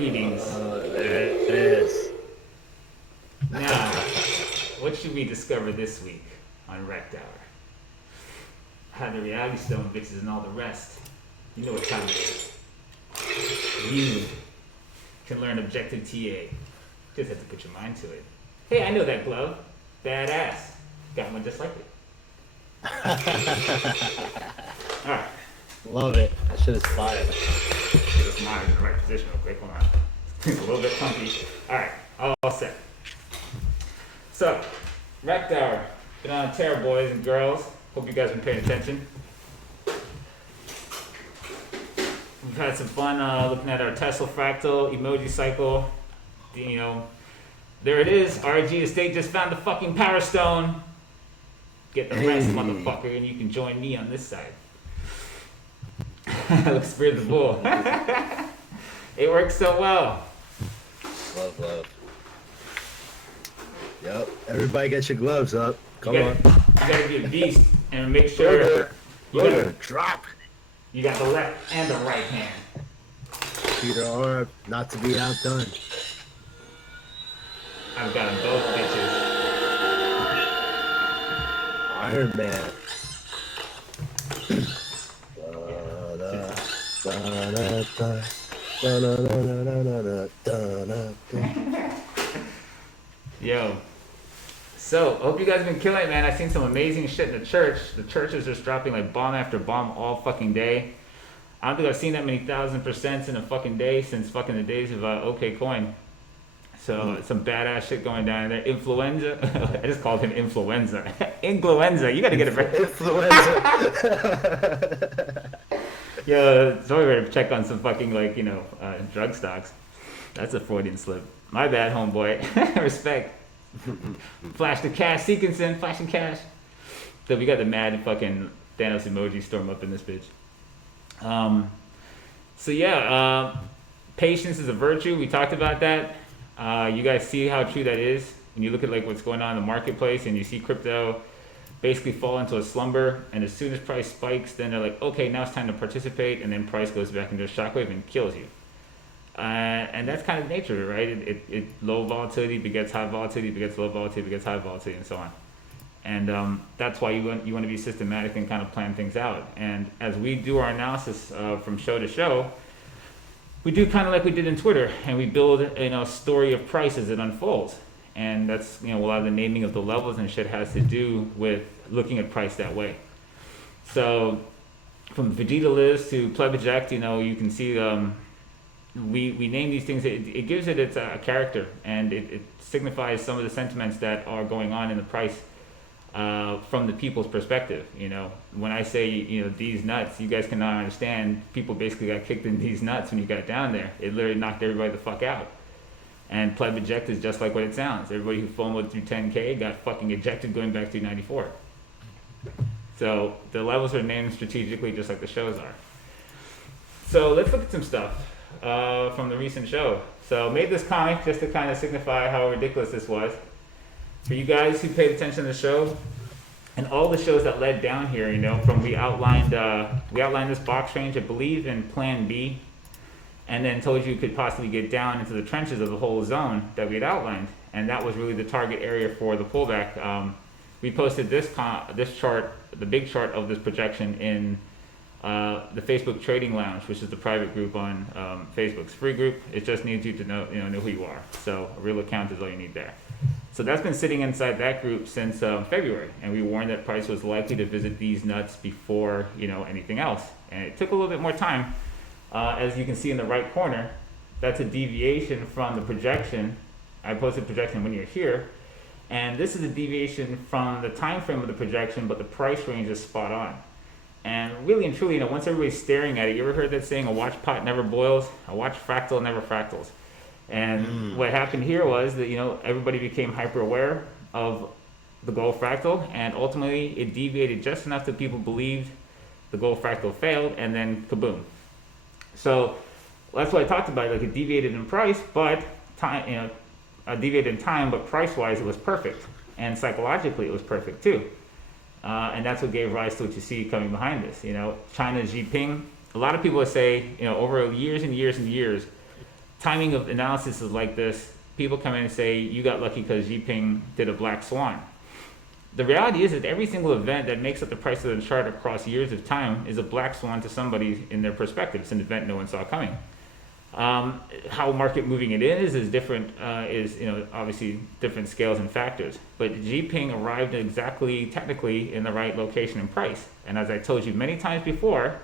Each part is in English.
Greetings. There it is. Now, what should we discover this week on Rekt Hour? How the reality stone bitches and all the rest. You know what time it is. You can learn objective TA. Just have to put your mind to it. Hey, I know that glove. Badass. Got one just like it. Alright. Love it. That shit is fire. Get this mine in the right position real quick. Hold on. It's a little bit funky. Alright, all set. So, Rekt Hour. Been on a tear, boys and girls. Hope you guys been paying attention. We've had some fun looking at our Tesla fractal emoji cycle. You know, there it is. RG Estate just found the fucking power stone. Get the rest, motherfucker, and you can join me on this side. Looks Spirit of the Bull. It works so well. Love. Yep. Everybody get your gloves up. Come on. You gotta be a beast and make sure you gotta drop. You got the left and the right hand. Peter arm, not to be outdone. I've got them both, bitches. Iron Man. Yo. So, hope you guys have been killing it, man. I've seen some amazing shit in the church. The church is just dropping like bomb after bomb all fucking day. I don't think I've seen that many 1,000% in a fucking day since fucking the days of OK Coin. So, some badass shit going down there. Influenza. I just called him Influenza. Influenza. You gotta get it right. Influenza. Yo, so we're gonna check on some fucking drug stocks. That's a Freudian slip. My bad, homeboy. Respect. Flash the cash sequencing, flashing cash. So we got the mad fucking Thanos emoji storm up in this bitch. Patience is a virtue. We talked about that. You guys see how true that is when you look at like what's going on in the marketplace and you see crypto basically fall into a slumber, and as soon as price spikes, then they're like, okay, now it's time to participate, and then price goes back into a shockwave and kills you. And that's kind of nature, right? It low volatility begets high volatility, begets low volatility, begets high volatility, and so on. And that's why you want to be systematic and kind of plan things out. And as we do our analysis from show to show, we do kind of like we did in Twitter, and we build a story of price as it unfolds. And that's a lot of the naming of the levels and shit has to do with looking at price that way. So from Vegeta Liz to Pleb Eject, you can see we name these things. It gives it its character, and it signifies some of the sentiments that are going on in the price from the people's perspective. When I say these nuts, you guys cannot understand. People basically got kicked in these nuts when you got down there. It literally knocked everybody the fuck out. And Pleb Eject is just like what it sounds. Everybody who FOMO'd through 10K got fucking ejected going back to 94. So the levels are named strategically just like the shows are. So let's look at some stuff from the recent show. So made this comic just to kind of signify how ridiculous this was. For you guys who paid attention to the show, and all the shows that led down here, from we outlined this box range, I believe, in Plan B, and then told you could possibly get down into the trenches of the whole zone that we had outlined, and that was really the target area for the pullback. We posted this chart, the big chart of this projection, in the Facebook Trading Lounge, which is the private group on Facebook's free group. It just needs you to know who you are. So a real account is all you need there. So that's been sitting inside that group since February, and we warned that price was likely to visit these nuts before anything else, and it took a little bit more time. As you can see in the right corner, that's a deviation from the projection. I posted projection when you're here, and this is a deviation from the time frame of the projection, but the price range is spot on. And really and truly, once everybody's staring at it, you ever heard that saying, a watch pot never boils, a watch fractal never fractals? And what happened here was that everybody became hyper aware of the gold fractal, and ultimately it deviated just enough that people believed the gold fractal failed, and then kaboom. So that's what I talked about. Like, it deviated in price, but time, deviated in time, but price-wise it was perfect, and psychologically it was perfect too. And that's what gave rise to what you see coming behind this. China's Jinping. A lot of people say, over years and years and years, timing of analysis is like this. People come in and say, you got lucky because Jinping did a black swan. The reality is that every single event that makes up the price of the chart across years of time is a black swan to somebody in their perspective. It's an event no one saw coming. How market moving it is different, is obviously different scales and factors. But Jinping arrived exactly, technically, in the right location and price. And as I told you many times before,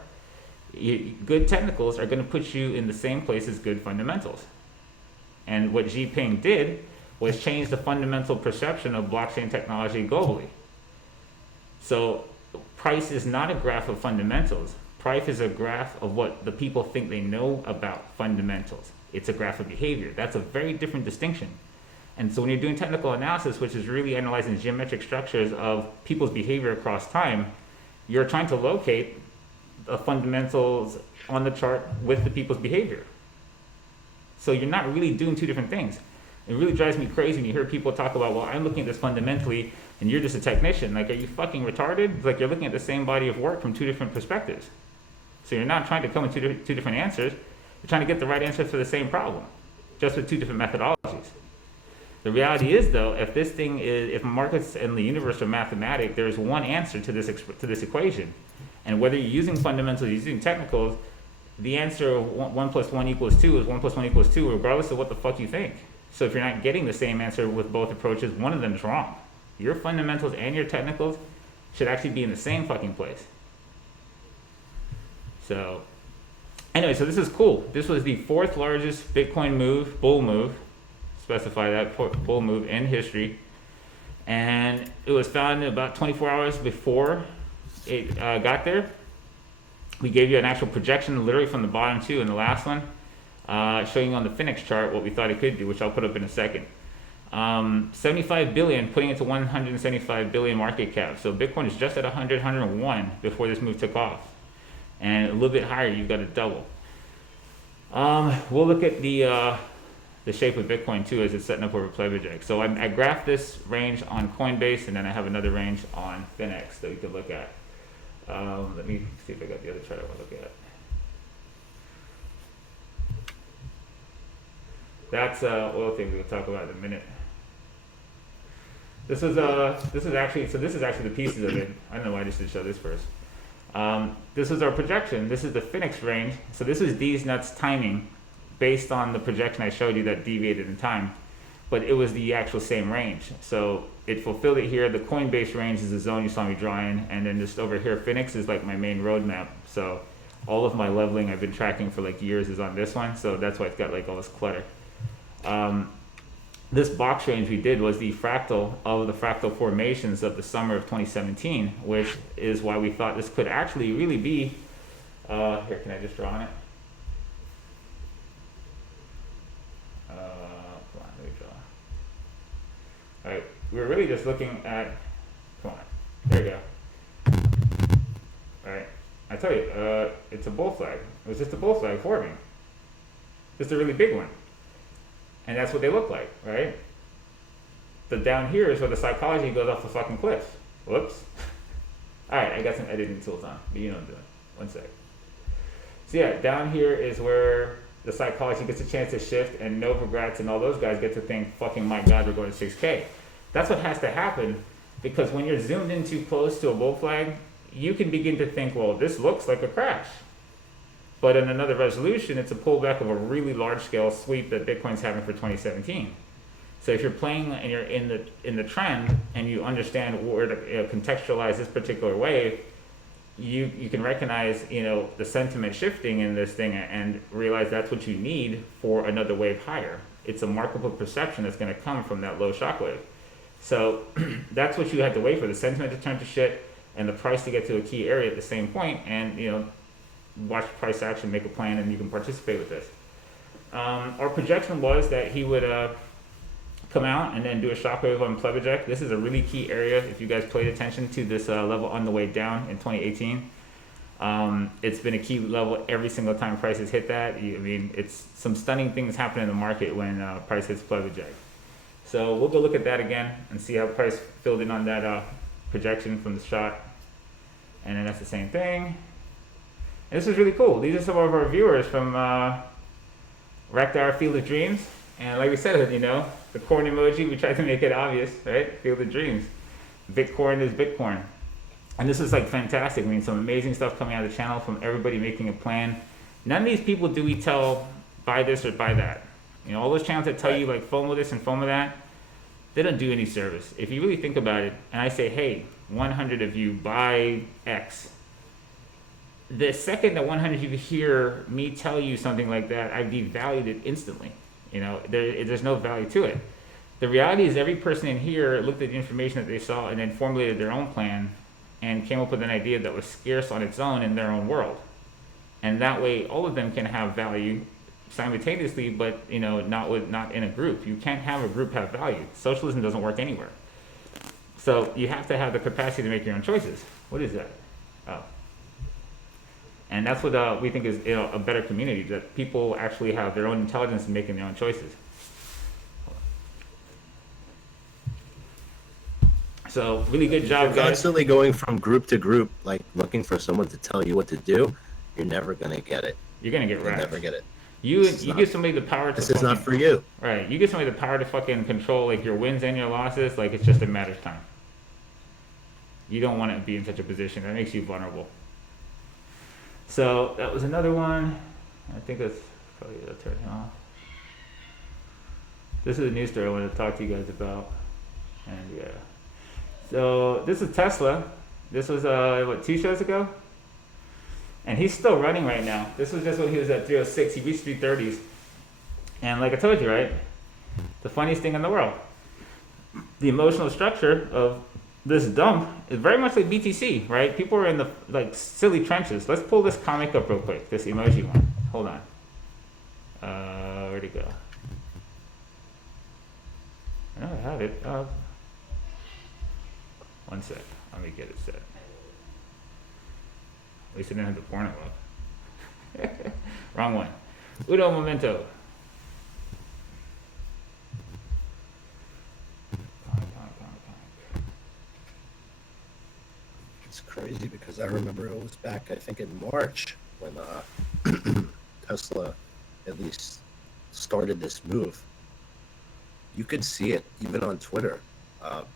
good technicals are going to put you in the same place as good fundamentals. And what Jinping did was change the fundamental perception of blockchain technology globally. So price is not a graph of fundamentals. Price is a graph of what the people think they know about fundamentals. It's a graph of behavior. That's a very different distinction. And so when you're doing technical analysis, which is really analyzing geometric structures of people's behavior across time, you're trying to locate the fundamentals on the chart with the people's behavior. So you're not really doing two different things. It really drives me crazy when you hear people talk about, well, I'm looking at this fundamentally and you're just a technician. Like, are you fucking retarded? It's like you're looking at the same body of work from two different perspectives. So you're not trying to come with two different answers. You're trying to get the right answer for the same problem, just with two different methodologies. The reality is, though, if markets and the universe are mathematic, there's one answer to this equation. And whether you're using fundamentals or using technicals, the answer of 1 + 1 = 2 is 1 + 1 = 2, regardless of what the fuck you think. So if you're not getting the same answer with both approaches, one of them is wrong. Your fundamentals and your technicals should actually be in the same fucking place. So anyway, so this is cool. This was the 4th largest Bitcoin move, bull move, specify that, bull move in history. And it was found about 24 hours before it got there. We gave you an actual projection literally from the bottom too in the last one, showing you on the Phoenix chart what we thought it could do, which I'll put up in a second. 75 billion, putting it to 175 billion market cap. So Bitcoin is just at 100, 101 before this move took off. And a little bit higher, you've got to double. We'll look at the shape of Bitcoin too as it's setting up over Plebeject. So I graphed this range on Coinbase, and then I have another range on Finex that we could look at. Let me see if I got the other chart I want to look at. That's oil thing we'll talk about in a minute. This is actually the pieces of it. I don't know why I just did show this first. This is our projection. This is the Phoenix range. So this is these nuts timing based on the projection I showed you that deviated in time, but it was the actual same range. So it fulfilled it here. The Coinbase range is the zone you saw me drawing, and then just over here, Phoenix is like my main roadmap. So all of my leveling I've been tracking for like years is on this one. So that's why it's got like all this clutter. This box range we did was the fractal of the fractal formations of the summer of 2017, which is why we thought this could actually really be, here, can I just draw on it? Come on, let me draw. All right, we were really just looking at, come on, there you go. All right, I tell you, it's a bull flag. It was just a bull flag forming. Just a really big one. And that's what they look like, right? The down here is where the psychology goes off the fucking cliff. Whoops. All right, I got some editing tools on, but you know what I'm doing. One sec. So yeah, down here is where the psychology gets a chance to shift, and Novogratz and all those guys get to think, fucking my God, we're going to 6K. That's what has to happen, because when you're zoomed in too close to a bull flag, you can begin to think, well, this looks like a crash. But in another resolution, it's a pullback of a really large-scale sweep that Bitcoin's having for 2017. So if you're playing and you're in the trend and you understand where to contextualize this particular wave, you can recognize the sentiment shifting in this thing and realize that's what you need for another wave higher. It's a marketable perception that's going to come from that low shock wave. So that's what you have to wait for, the sentiment to turn to shit and the price to get to a key area at the same point, and watch price action, make a plan, and you can participate with this. Our projection was that he would come out and then do a shockwave on Plebeject. This is a really key area if you guys paid attention to this level on the way down in 2018. It's been a key level every single time prices hit that. It's some stunning things happen in the market when price hits Plebeject. So we'll go look at that again and see how price filled in on that projection from the shot. And then that's the same thing. And this is really cool. These are some of our viewers from Rekt Hour, Field of Dreams. And like we said, the corn emoji, we tried to make it obvious, right? Field of Dreams. Bitcoin is Bitcoin. And this is like fantastic. I mean, some amazing stuff coming out of the channel from everybody making a plan. None of these people do we tell buy this or buy that. All those channels that tell you like FOMO this and FOMO that, they don't do any service. If you really think about it, and I say, hey, 100 of you buy X, the second that 100 of you hear me tell you something like that, I devalued it instantly. There's no value to it. The reality is every person in here looked at the information that they saw and then formulated their own plan and came up with an idea that was scarce on its own in their own world. And that way all of them can have value simultaneously, but not in a group. You can't have a group have value. Socialism doesn't work anywhere. So you have to have the capacity to make your own choices. What is that? Oh. And that's what we think is a better community, that people actually have their own intelligence in making their own choices. So really good job, You're guys. constantly going from group to group, like looking for someone to tell you what to do. You're never gonna get it. You're gonna get You'll wrecked. never get it. You give somebody the power to. This is not for you. Right. You give somebody the power to fucking control like your wins and your losses. Like it's just a matter of time. You don't want to be in such a position. That makes you vulnerable. So that was another one. I think that's probably gonna turn him off. This is a news story I wanted to talk to you guys about. And yeah. So this is Tesla. This was 2 shows ago? And he's still running right now. This was just when he was at 306. He reached 330s. And like I told you, right? The funniest thing in the world. The emotional structure of this dump is very much like BTC, right? People are in the like silly trenches. Let's pull this comic up real quick. This emoji one. Hold on. Where'd it go? I know I have it. One sec. Let me get it set. At least I didn't have the porno up. Wrong one. Udo Momento. It's crazy because I remember it was back, I think, in March when Tesla at least started this move. You could see it even on Twitter.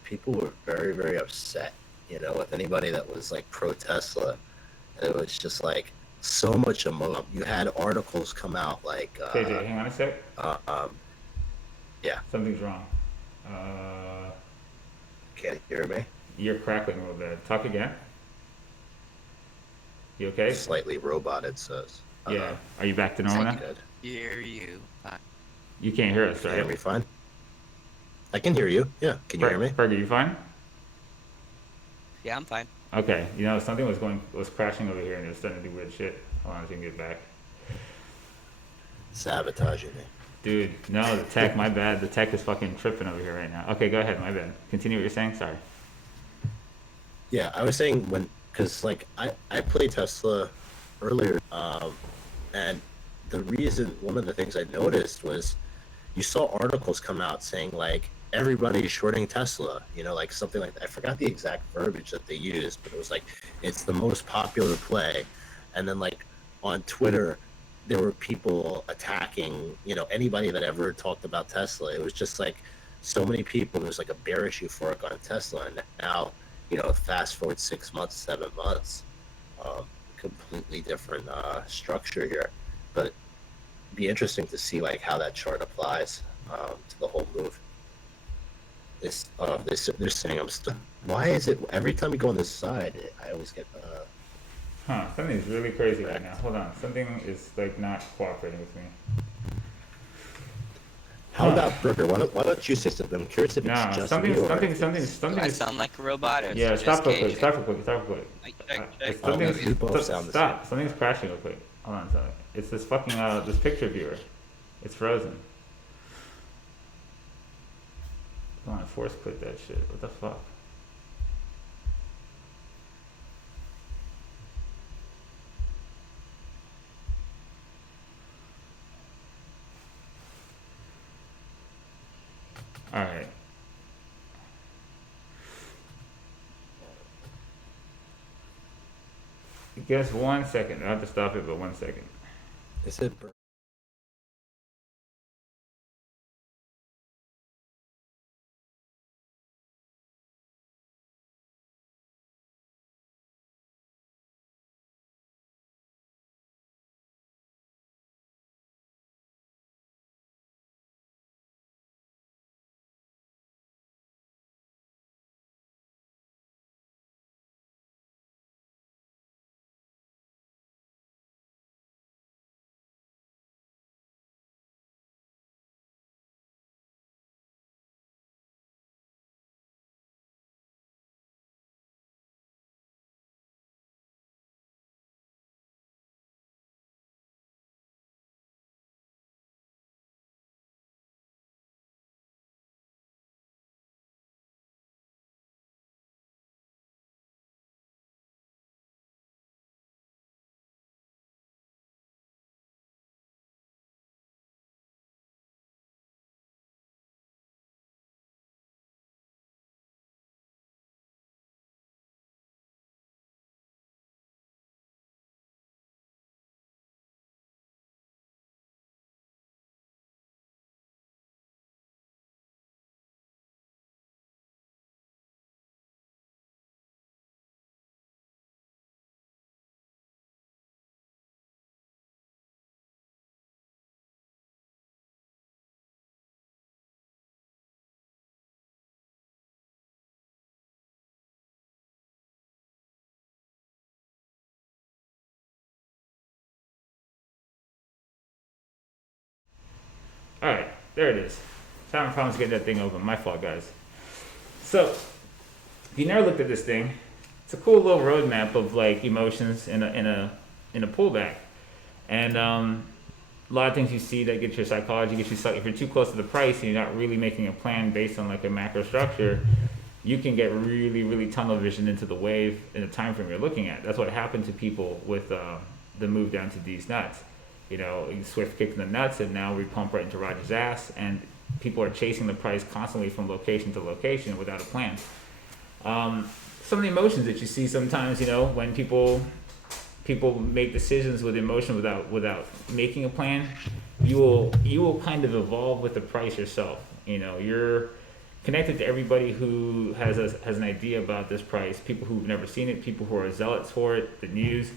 People were very, very upset, with anybody that was like pro Tesla. And it was just like so much emotion. You had articles come out like. KJ, hang on a sec. Yeah. Something's wrong. Can't hear me? You're crackling a little bit. Talk again. You okay? Slightly robot, it says. Yeah. Are you back to normal now? Good. Hear you. You can't hear us, Can right? you hear me fine? I can hear you. Yeah. Can you hear me? Fergie, you fine? Yeah, I'm fine. Okay. Something was crashing over here and it was starting to do weird shit. Hold on, so you can get back. Sabotaging me. Dude, no, the tech, my bad. The tech is fucking tripping over here right now. Okay, go ahead, my bad. Continue what you're saying. Sorry. Yeah, I was saying because like I played Tesla earlier, and one of the things I noticed was you saw articles come out saying like everybody's shorting Tesla, like something like that. I forgot the exact verbiage that they used, but it was like it's the most popular play, and then like on Twitter there were people attacking, anybody that ever talked about Tesla. It was just like so many people. There's like a bearish euphoric on Tesla, and now, fast forward 6 months, 7 months, completely different structure here. But it'd be interesting to see like how that chart applies to the whole move. They're saying I'm still. Why is it every time we go on this side, I always get. Something's really crazy right now. Hold on. Something is like not cooperating with me. How about Burger? Why don't you say something? I'm curious if it's just something. me or Do I sound like a robot? Or Yeah, is it stop just real quick. KJ? Stop real quick. Stop real quick. Stop. Something's crashing real quick. Hold on a second. It's this fucking this picture viewer. It's frozen. I want to force quit that shit. What the fuck? All right. Just 1 second. I have to stop it, but 1 second. Is it? There it is. Having problems getting that thing open. My fault, guys. So, if you never looked at this thing, it's a cool little roadmap of like emotions in a pullback, and a lot of things you see that get your psychology, get you stuck. If you're too close to the price and you're not really making a plan based on like a macro structure, you can get really, really tunnel vision into the wave in the time frame you're looking at. That's what happened to people with the move down to these nuts. You know, Swift kicked in the nuts, and now we pump right into Roger's ass, and people are chasing the price constantly from location to location without a plan. Some of the emotions that you see sometimes, you know, when people make decisions with emotion without making a plan, you will kind of evolve with the price yourself. You know, you're connected to everybody who has an idea about this price, people who've never seen it, people who are zealots for it, the news.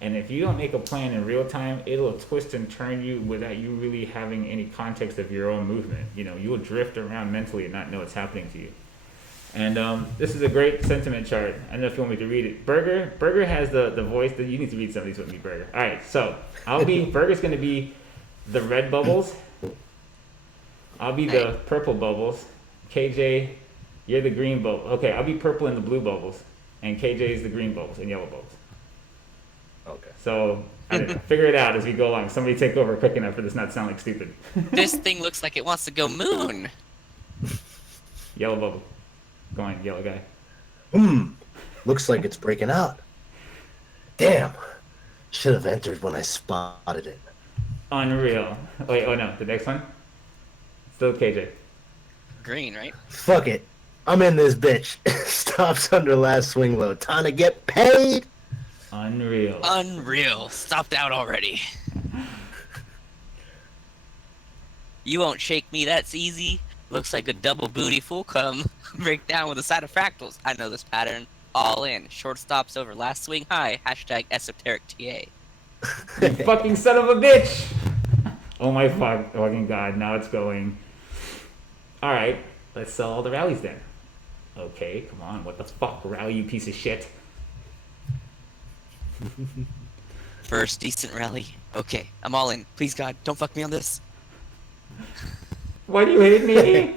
And if you don't make a plan in real time, it'll twist and turn you without you really having any context of your own movement. You know, you will drift around mentally and not know what's happening to you. And this is a great sentiment chart. I don't know if you want me to read it. Burger has the voice that you need to read some of these with me, Burger. All right, so Burger's going to be the red bubbles. I'll be the purple bubbles. KJ, you're the green bubble. Okay, I'll be purple and the blue bubbles, and KJ is the green bubbles and yellow bubbles. Okay. So I don't know, figure it out as we go along. Somebody take over quick enough for this not to sound like stupid. This thing looks like it wants to go moon. Yellow bubble. Go on, yellow guy. Looks like it's breaking out. Damn. Should have entered when I spotted it. Unreal. Wait, oh no, the next one? Still KJ. Green, right? Fuck it. I'm in this bitch. Stops under last swing low. Time to get paid. Unreal. Unreal. Stopped out already. You won't shake me, that's easy. Looks like a double booty full come. Break down with a side of fractals. I know this pattern. All in. Short stops over last swing high. Hashtag esoteric TA. You fucking son of a bitch! Oh my fucking god, now it's going. Alright, let's sell all the rallies then. Okay, come on, what the fuck, rally, you piece of shit. First decent rally. Okay, I'm all in. Please God, don't fuck me on this. Why do you hate me?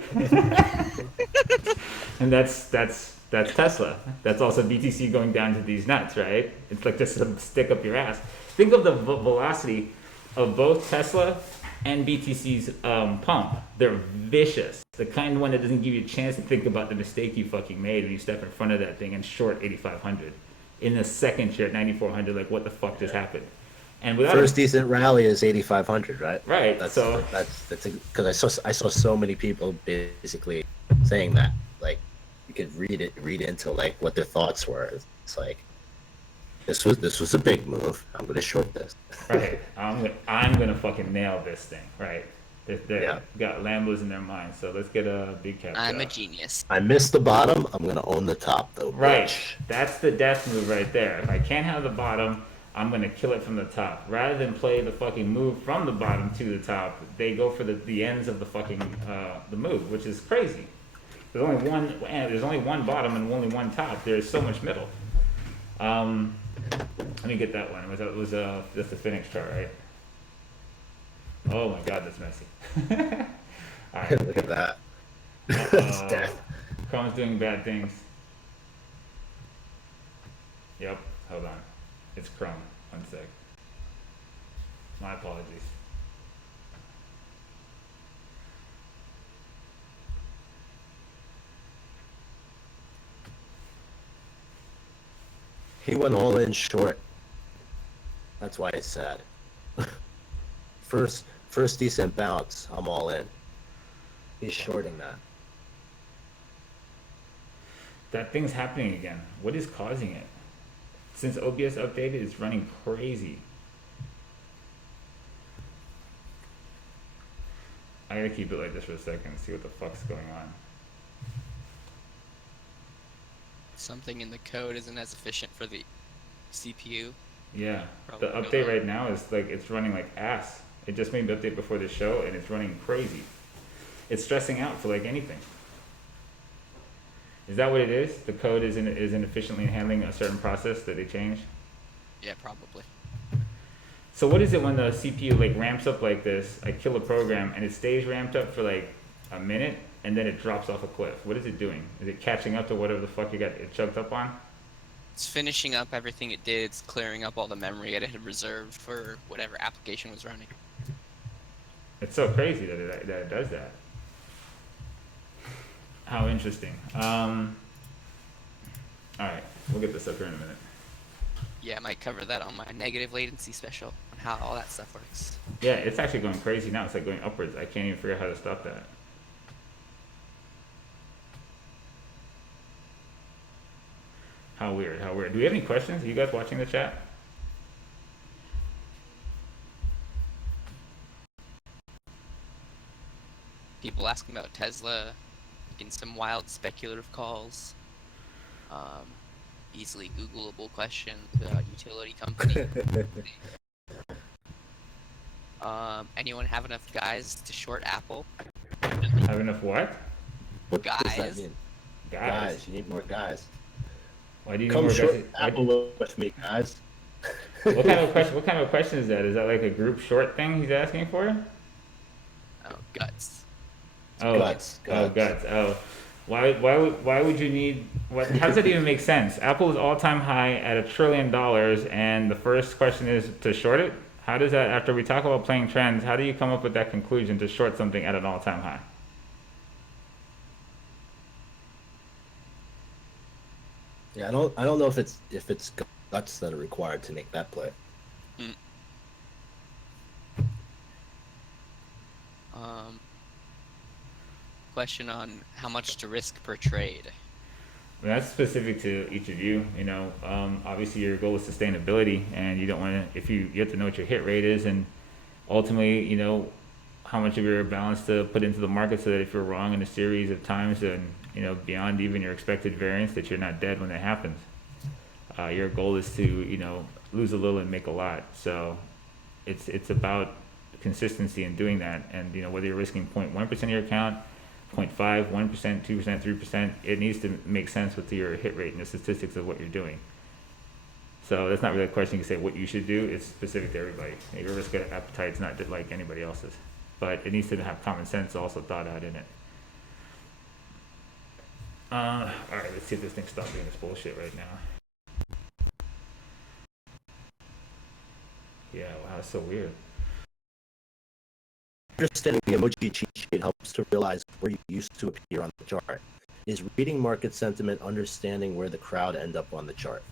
And that's Tesla. That's also BTC going down to these nuts, right? It's like just a stick up your ass. Think of the velocity of both Tesla and BTC's pump. They're vicious. The kind of one that doesn't give you a chance to think about the mistake you fucking made when you step in front of that thing and short 8,500. In a second, you're at 9,400. Like, what the fuck just happened? And without first decent rally is 8,500, right? Right. That's so because I saw so many people basically saying that, like, you could read into like what their thoughts were. It's like this was a big move. I'm gonna short this. Right. I'm gonna fucking nail this thing. Right. They got Lambos in their mind. So let's get a big cap. I'm a genius. I missed the bottom. I'm gonna own the top though. Right. Bitch. That's the death move right there. If I can't have the bottom, I'm gonna kill it from the top. Rather than play the fucking move from the bottom to the top, they go for the ends of the fucking the move, which is crazy. There's only one bottom and only one top. There's so much middle. Let me get that one. It was just the finish chart, right? Oh my god, that's messy. All right. Look at that. That's death. Chrome's doing bad things. Yep. Hold on. It's Chrome. One sec. My apologies. He went all in short. That's why it's sad. First decent bounce, I'm all in. He's shorting that. That thing's happening again. What is causing it? Since OBS updated, it's running crazy. I gotta keep it like this for a second and see what the fuck's going on. Something in the code isn't as efficient for the CPU. Yeah, Probably the update right now is like, it's running like ass. It just made the update before the show and it's running crazy. It's stressing out for like anything. Is that what it is? The code isn't efficiently handling a certain process that they changed? Yeah, probably. So what is it when the CPU like ramps up like this? I kill a program and it stays ramped up for like a minute and then it drops off a cliff. What is it doing? Is it catching up to whatever the fuck you got it chugged up on? It's finishing up everything it did. It's clearing up all the memory it had reserved for whatever application was running. It's so crazy that it does that. How interesting. All right, we'll get this up here in a minute. Yeah, I might cover that on my negative latency special on how all that stuff works. Yeah, it's actually going crazy now. It's like going upwards. I can't even figure out how to stop that. How weird, how weird. Do we have any questions? Are you guys watching the chat? People asking about Tesla, getting some wild speculative calls. Easily Googleable questions about utility company. Anyone have enough guys to short Apple? Have enough what? What does that Guys? mean? Guys. Guys, you need more guys. Why do you need Come more short guys? Apple with me, guys. What kind of question? What kind of question is that? Is that like a group short thing he's asking for? Oh, guts. Oh, Guts. oh, guts. Oh, why would you need? What? How does that even make sense? Apple is all-time high at $1 trillion, and the first question is to short it. How does that? After we talk about playing trends, how do you come up with that conclusion to short something at an all-time high? Yeah, I don't know if it's guts that are required to make that play. Question on how much to risk per trade. I mean, that's specific to each of you. You know, obviously your goal is sustainability, and you don't want to. If you have to know what your hit rate is, and ultimately, you know, how much of your balance to put into the market, so that if you're wrong in a series of times, and you know, beyond even your expected variance, that you're not dead when that happens. Your goal is to, you know, lose a little and make a lot. So, it's about consistency in doing that, and you know, whether you're risking 0.1% of your account, 0.5, 1%, 2%, 3%, it needs to make sense with your hit rate and the statistics of what you're doing. So that's not really a question you can say what you should do. It's specific to everybody. Your risk appetite's not like anybody else's, but it needs to have common sense also thought out in it. All right, let's see if this thing stops doing this bullshit right now. Yeah, wow, that's so weird. Understanding the emoji cheat sheet helps to realize where you used to appear on the chart. Is reading market sentiment understanding where the crowd end up on the chart?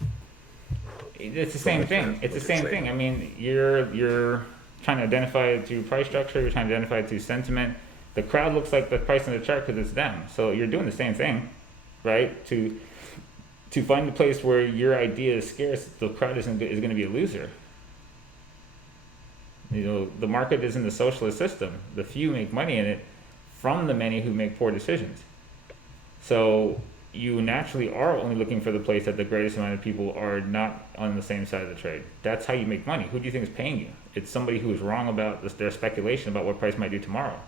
It's the same thing. It's the same thing. I mean, you're trying to identify it through price structure. You're trying to identify it through sentiment. The crowd looks like the price on the chart because it's them. So you're doing the same thing, right? To find the place where your idea is scarce, the crowd is going to be a loser. You know, the market isn't a socialist system. The few make money in it from the many who make poor decisions. So you naturally are only looking for the place that the greatest amount of people are not on the same side of the trade. That's how you make money. Who do you think is paying you? It's somebody who is wrong about their speculation about what price might do tomorrow.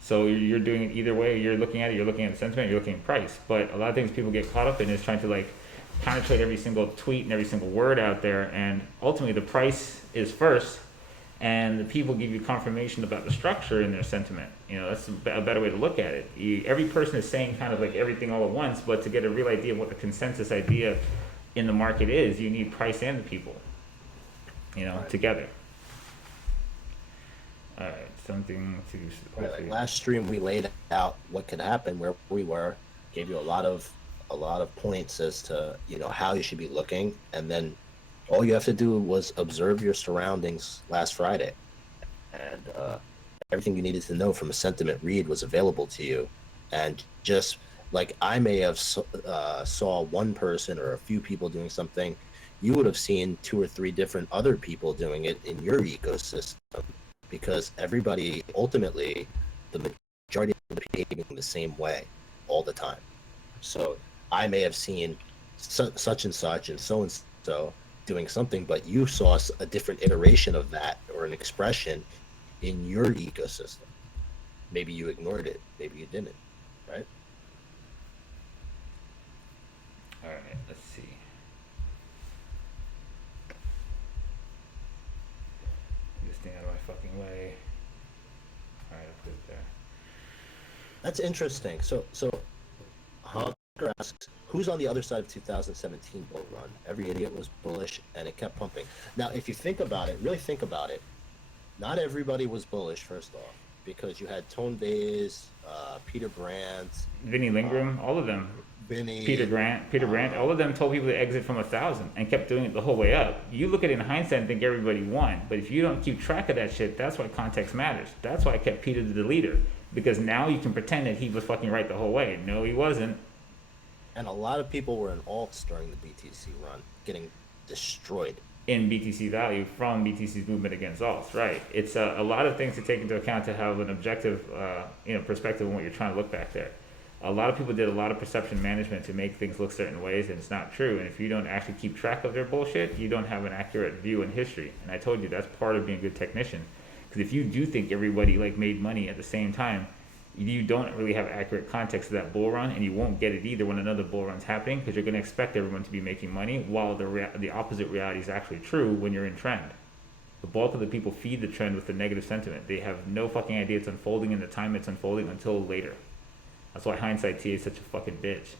So you're doing it either way. You're looking at it, you're looking at the sentiment, you're looking at price. But a lot of things people get caught up in is trying to like penetrate every single tweet and every single word out there, and ultimately the price is first, and the people give you confirmation about the structure in their sentiment. You know, that's a better way to look at it. Every person is saying kind of like everything all at once, but to get a real idea of what the consensus idea in the market is, you need price and the people, you know, together. All right, something to Right, like last stream we laid out what could happen, where we were, gave you a lot of points as to, you know, how you should be looking, and then all you have to do was observe your surroundings last Friday, and everything you needed to know from a sentiment read was available to you. And just like I may have saw one person or a few people doing something, you would have seen 2 or 3 different other people doing it in your ecosystem, because everybody ultimately, the majority of them behaving the same way all the time. So I may have seen such and such and so doing something, but you saw a different iteration of that or an expression in your ecosystem. Maybe you ignored it, maybe you didn't, right? All right, let's see. fucking way. All right, I'll put it there. That's interesting. So Hunter asks, who's on the other side of 2017 bull run? Every idiot was bullish, and it kept pumping. Now, if you think about it, really think about it, not everybody was bullish, first off, because you had Tone Bays, Peter Brandt, Vinny Lingram, all of them. Vinny, Peter Brandt, all of them told people to exit from 1,000 and kept doing it the whole way up. You look at it in hindsight and think everybody won, but if you don't keep track of that shit, that's why context matters. That's why I kept Peter the leader, because now you can pretend that he was fucking right the whole way. No, he wasn't. And a lot of people were in alts during the BTC run, getting destroyed. In BTC value from BTC's movement against alts, right? It's a lot of things to take into account to have an objective, perspective on what you're trying to look back there. A lot of people did a lot of perception management to make things look certain ways, and it's not true. And if you don't actually keep track of their bullshit, you don't have an accurate view in history. And I told you that's part of being a good technician. Because if you do think everybody made money at the same time, you don't really have accurate context of that bull run, and you won't get it either when another bull run's happening, because you're going to expect everyone to be making money, while the opposite reality is actually true when you're in trend. The bulk of the people feed the trend with the negative sentiment. They have no fucking idea it's unfolding in the time it's unfolding until later. That's why hindsight TA is such a fucking bitch.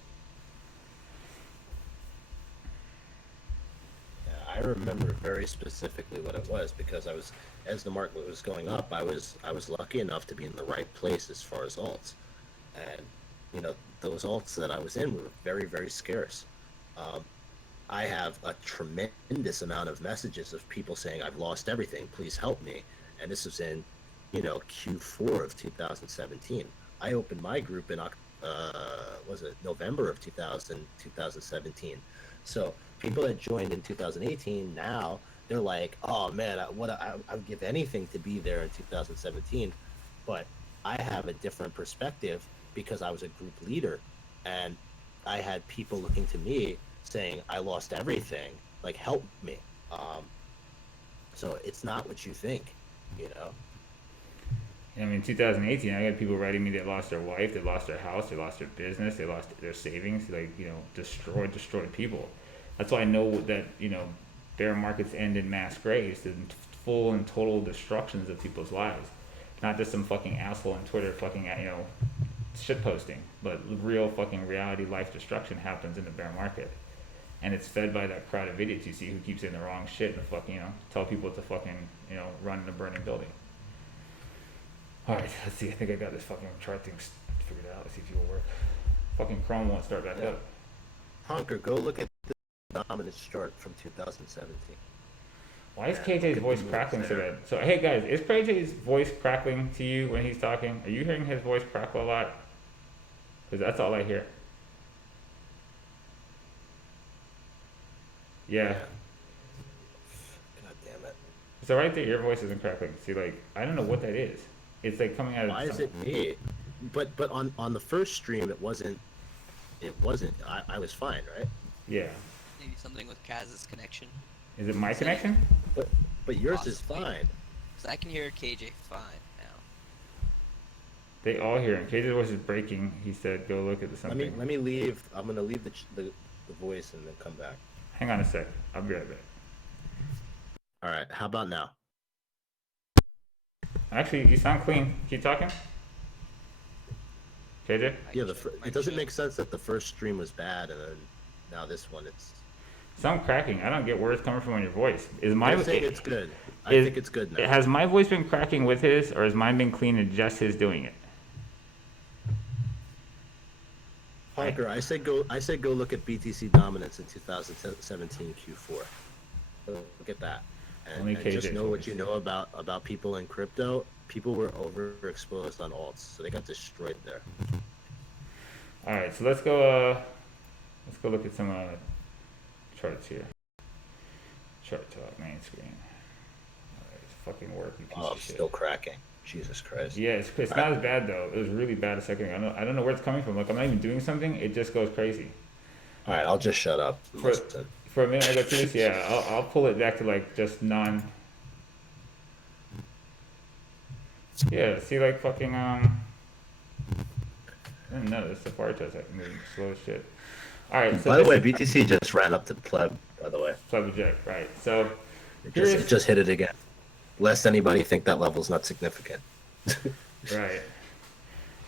Yeah, I remember very specifically what it was, because I was, as the market was going up, I was lucky enough to be in the right place as far as alts, and those alts that I was in were very, very scarce. I have a tremendous amount of messages of people saying, I've lost everything, please help me. And this was in Q4 of 2017. I opened my group in November of 2017. So people that joined in 2018 now, they're like, oh man, I would give anything to be there in 2017. But I have a different perspective because I was a group leader, and I had people looking to me saying, I lost everything, like help me. So it's not what you think, I mean, 2018, I had people writing me they lost their wife, they lost their house, they lost their business, they lost their savings, destroyed people. That's why I know that, bear markets end in mass graves, and full and total destructions of people's lives. Not just some fucking asshole on Twitter fucking, shit posting, but real fucking reality life destruction happens in the bear market. And it's fed by that crowd of idiots you see who keep saying the wrong shit and fucking, tell people to fucking, run in a burning building. Alright, let's see. I think I got this fucking chart thing figured out. Let's see if it'll work. Fucking Chrome won't start back up. Honker, go look at the dominance chart from 2017. Why is KJ's voice crackling so bad? So, hey guys, is KJ's voice crackling to you when he's talking? Are you hearing his voice crackle a lot? Because that's all I hear. Yeah. God damn it. So right there, your voice isn't crackling. See, I don't know what that is. It's coming out of. Why is it me? But on the first stream, it wasn't. I was fine, right? Yeah. Maybe something with Kaz's connection. Is it my connection? But yours is Possibly. fine. Because I can hear KJ fine now. They all hear him. KJ's voice is breaking. He said, "Go look at something." Let me leave. I'm gonna leave the voice and then come back. Hang on a sec. I'll be right back. All right. How about now? Actually, you sound clean. Keep talking. KJ? Yeah. It doesn't make sense that the first stream was bad and then now this one it's. Sound cracking. I don't get where it's coming from on your voice. Is my I'm saying it's good. I think it's good now. Has my voice been cracking with his, or has mine been clean and just his doing it? Parker, I said go look at BTC dominance in 2017 Q4. Look at that. And just know what you know about people in crypto. People were overexposed on alts, so they got destroyed there. All right, so let's go look at some charts here. Chart talk, main screen. All right, it's fucking work, you piece of shit. Still cracking. Jesus Christ. Yeah, it's not as bad though. It was really bad a second ago. I don't know where it's coming from. I'm not even doing something. It just goes crazy. All right, I'll just shut up. For a minute I go through this. Yeah, I'll pull it back to just non. Yeah, see fucking I didn't know this safari test I can move slow as shit. All right. So by the way, BTC just ran up to pleb. By the way, pleb eject. Right. So it just hit it again. lest anybody think that level's not significant. Right.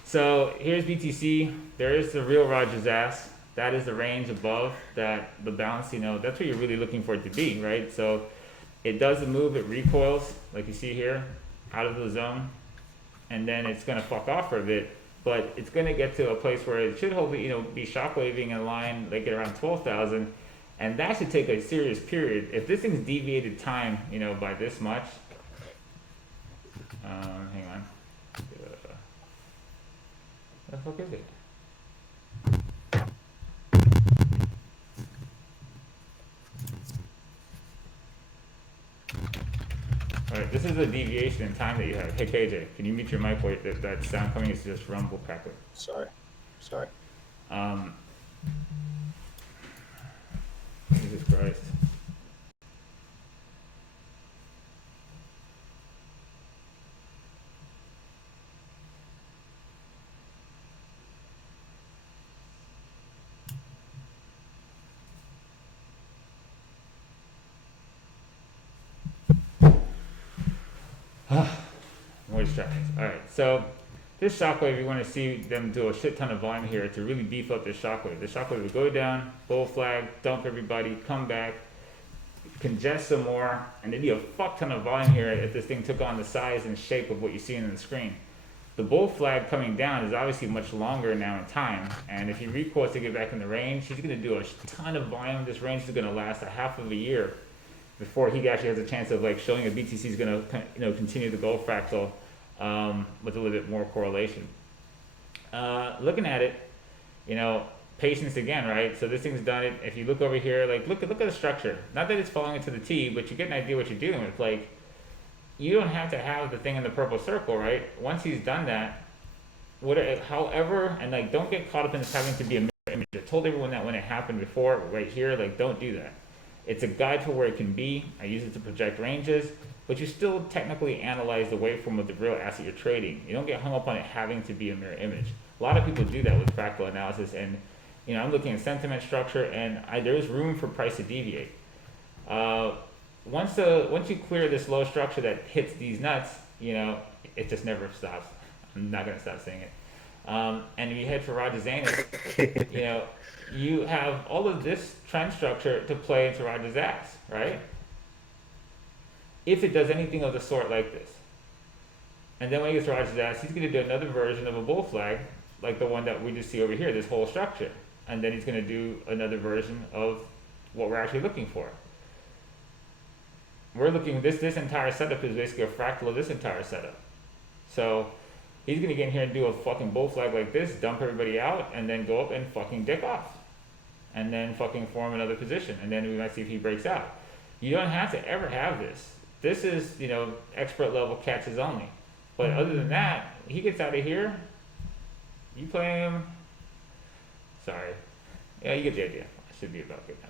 So here's BTC. There is the real Roger's ass. That is the range above that, the bounce, that's what you're really looking for it to be, right? So it does the move, it recoils, like you see here, out of the zone, and then it's going to fuck off for a bit, but it's going to get to a place where it should hopefully, be shockwaving in line, like at around 12,000, and that should take a serious period. If this thing's deviated time, by this much, hang on. What the fuck is it? Alright, this is the deviation in time that you have. Hey KJ, can you mute your mic while that sound coming is just rumble crackling? Sorry. Jesus Christ. More distractions. Alright, so this shockwave, you want to see them do a shit ton of volume here to really beef up this shockwave. The shockwave will go down, bull flag, dump everybody, come back, congest some more, and there'd be a fuck ton of volume here if this thing took on the size and shape of what you see in the screen. The bull flag coming down is obviously much longer now in time, and if he recoils to get back in the range, he's going to do a ton of volume. This range is going to last a half of a year before he actually has a chance of showing a BTC is going to continue the gold fractal with a little bit more correlation. Looking at it, patience again, right? So this thing's done it. If you look over here, look at the structure. Not that it's falling into the T, but you get an idea what you're dealing with. You don't have to have the thing in the purple circle, right? Once he's done that, however, and don't get caught up in this having to be a mirror image. I told everyone that when it happened before, right here, don't do that. It's a guide for where it can be. I use it to project ranges, but you still technically analyze the waveform of the real asset you're trading. You don't get hung up on it having to be a mirror image. A lot of people do that with fractal analysis, and I'm looking at sentiment structure, and there is room for price to deviate. Once you clear this low structure that hits these nuts, it just never stops. I'm not gonna stop saying it. And if you head for Roger Zanus, you have all of this trend structure to play into Roger's ass, right? If it does anything of the sort like this. And then when he gets to Roger's ass, he's going to do another version of a bull flag, like the one that we just see over here, this whole structure. And then he's going to do another version of what we're actually looking for. We're looking, this entire setup is basically a fractal of this entire setup. So he's going to get in here and do a fucking bull flag like this, dump everybody out, and then go up and fucking dick off. And then fucking form another position. And then we might see if he breaks out. You don't have to ever have this. This is, expert level catches only. But other than that, he gets out of here, you play him. Sorry. Yeah, you get the idea. I should be about good now.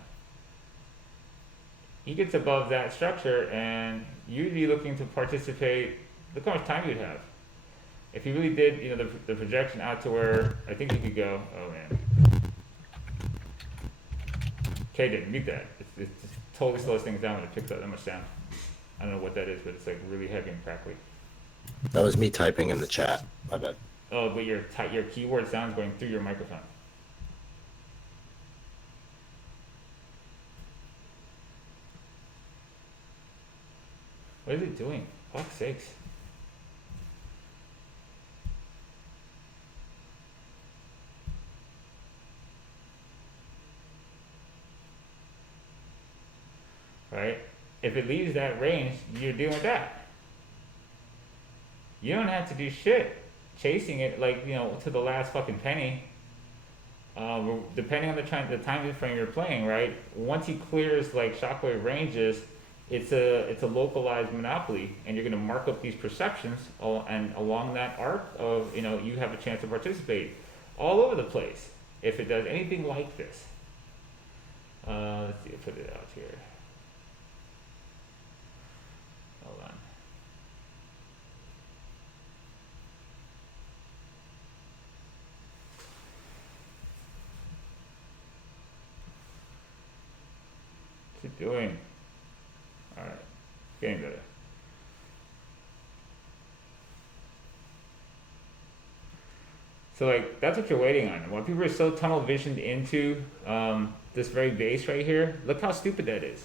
He gets above that structure, and you'd be looking to participate. Look how much time you'd have. If you really did, the projection out to where I think you could go. Oh man. Okay, didn't mute that. It just totally slows things down when it picks up that much sound. I don't know what that is, but it's really heavy and crackly. That was me typing in the chat. My bad. Oh, but your keyboard sounds going through your microphone. What is it doing? Fuck's sakes. Right? If it leaves that range, you're dealing with that. You don't have to do shit chasing it to the last fucking penny. Depending on the time frame you're playing, right? Once he clears shockwave ranges, it's a localized monopoly, and you're going to mark up these perceptions and along that arc of you have a chance to participate all over the place if it does anything like this. Let's see, put it out here. Hold on. What's it doing? Alright, getting better. So like that's what you're waiting on. While people are so tunnel visioned into this very base right here, look how stupid that is.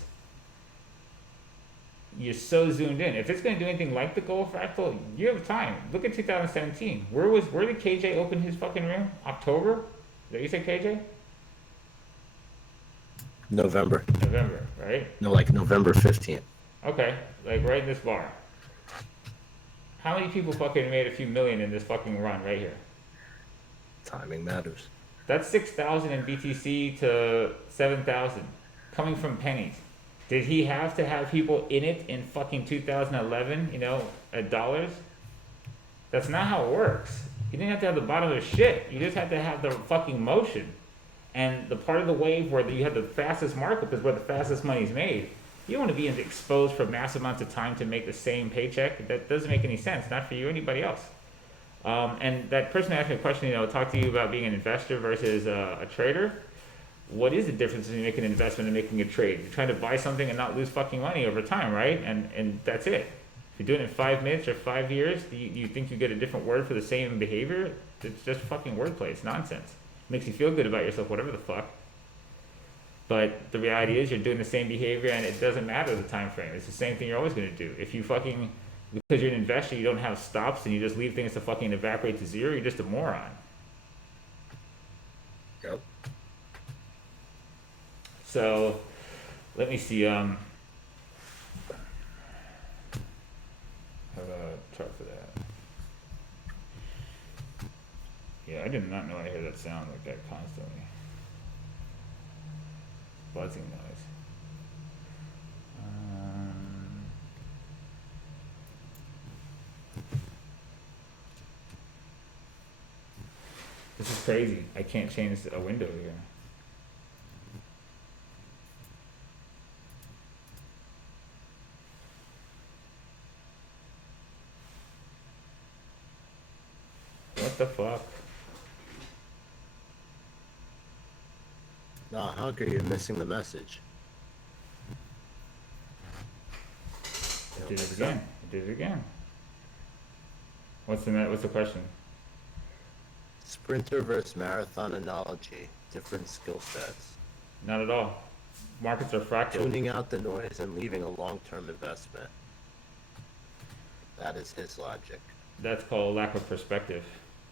You're so zoomed in. If it's going to do anything like the gold fractal, you have time. Look at 2017. Where did KJ open his fucking room? October? Is that what you say, KJ? November. November, right? No, like November 15th. Okay, like right in this bar. How many people fucking made a few million in this fucking run right here? Timing matters. That's 6,000 in BTC to 7,000 coming from pennies. Did he have to have people in it in fucking 2011, at dollars? That's not how it works. You didn't have to have the bottom of the shit. You just had to have the fucking motion. And the part of the wave where you have the fastest markup is where the fastest money's made. You don't want to be exposed for massive amounts of time to make the same paycheck. That doesn't make any sense, not for you or anybody else. And that person asked me a question, talk to you about being an investor versus a trader. What is the difference between making an investment and making a trade? You're trying to buy something and not lose fucking money over time, right? And that's it. If you're doing it in 5 minutes or 5 years, do you think you get a different word for the same behavior? It's just fucking wordplay. It's nonsense. It makes you feel good about yourself, whatever the fuck. But the reality is you're doing the same behavior and it doesn't matter the time frame. It's the same thing you're always going to do. If you fucking, because you're an investor, you don't have stops and you just leave things to fucking evaporate to zero, you're just a moron. Yep. So, let me see, have a chart for that. Yeah, I did not know I hear that sound like that constantly. Buzzing noise. This is crazy. I can't change a window here. What the fuck? No, Hunker, you're missing the message. I did it again. I did it again. What's the question? Sprinter versus marathon analogy. Different skill sets. Not at all. Markets are fractal. Tuning out the noise and leaving a long-term investment. That is his logic. That's called lack of perspective.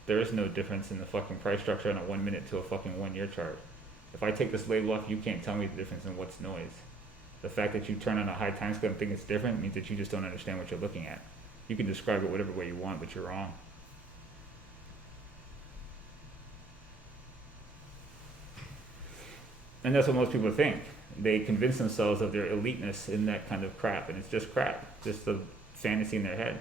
There is no difference in the fucking price structure on a 1 minute to a fucking 1 year chart. If I take this label off, you can't tell me the difference in what's noise. The fact that you turn on a high time scale and think it's different means that you just don't understand what you're looking at. You can describe it whatever way you want, but you're wrong. And that's what most people think. They convince themselves of their eliteness in that kind of crap, and it's just crap, just the fantasy in their head.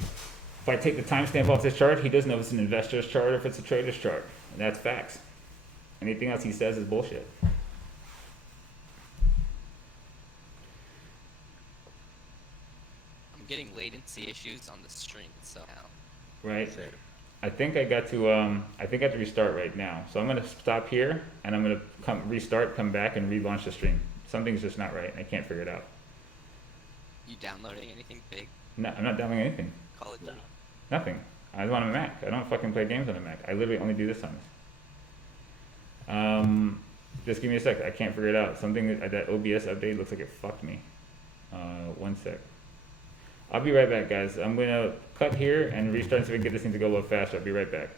If I take the timestamp off this chart, he doesn't know if it's an investor's chart or if it's a trader's chart, and that's facts. Anything else he says is bullshit. I'm getting latency issues on the stream itself now. Right? Same. I think I got to I have to restart right now. So I'm gonna stop here and I'm gonna come back and relaunch the stream. Something's just not right and I can't figure it out. You downloading anything big? No, I'm not downloading anything. Call of Duty. Nothing. I was on a Mac. I don't fucking play games on a Mac. I literally only do this on this. Just give me a sec. I can't figure it out. Something that OBS update looks like it fucked me. 1 sec. I'll be right back, guys. I'm gonna cut here and restart so we can get this thing to go a little faster. I'll be right back.